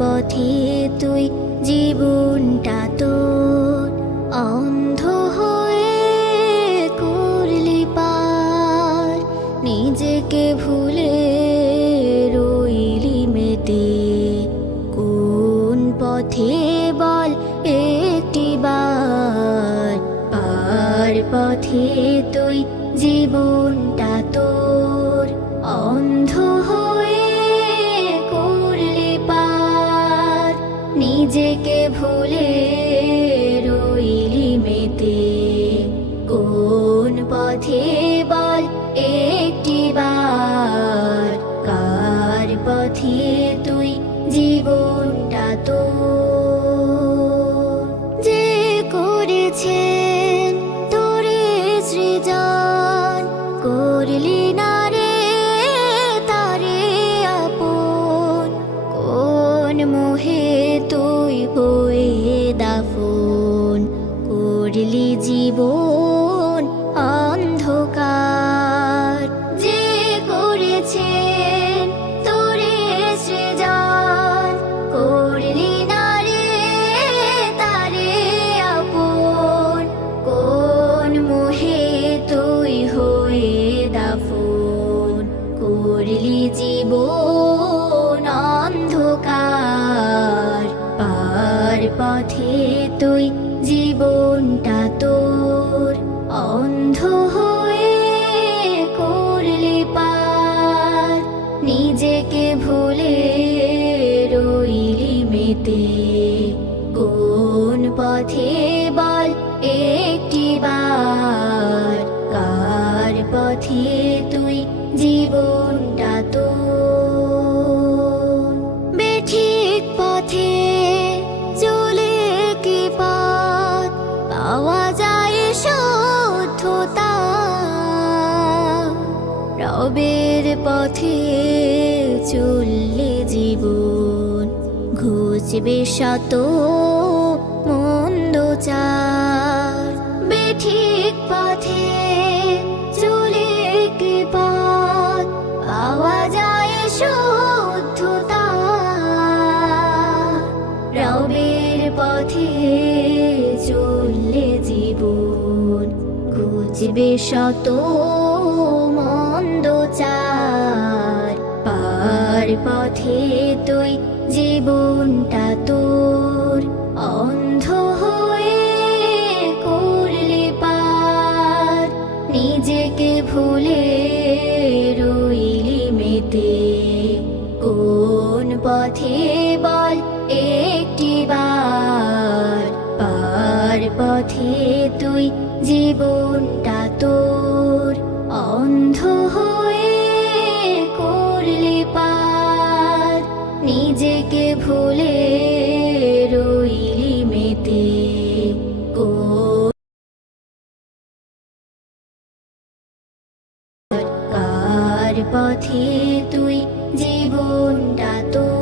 পথে তুই জীবনটা তোর অন্ধ হয়ে করলি পার, নিজেকে ভুলে রইলি মেতে। কোন পথে বল একটিবার, পার পথে তুই জীবনটা তোর অন্ধ হয়ে করলি পার, নিজেকে ভুলে রইলি মেতে। কোন পথে বল একটিবার, কার পথে তুই জীবনটা তোর। যে করেছেন তোরে সৃজন, করলি না রে তারে আপন। কোন মোহে তুই হয়ে দাফন, করলি জীবন অন্ধকার। যে করেছেন তোরে সৃজন, করলি না রে তারে আপন। কোন মোহে তুই হয়ে দাফন, করলি জীবন অন্ধকার। পার পথে তুই জীবনটা তোর অন্ধ হয়ে করলি পার, নিজেকে ভুলে রইলি মেতে। কোন পথে বল একটিবার, কার পথে তুই জীবনটা তোর। বেঠিক পথে চলে কি পথ পাওয়া যায় শুদ্ধতা, রবের পথে চললে জীবন ঘুচবে শত মন্দচার। বেঠিক পথে চলে কি পথ পাওয়া যায় শুদ্ধতা, রবের পথে চললে জীবন ঘুচবে শত মন্দচার। পার পথে তুই জীবনটা তোর অন্ধ হয়ে করলি পার, নিজেকে ভুলে রইলি মেতে। কোন পথে বল একটিবার, পার পথে তুই জীবনটা তোর অন্ধ হয়ে করলি পার, নিজেকে ভুলে রইলি মেতে। কার পথে তুই জীবনটা তোর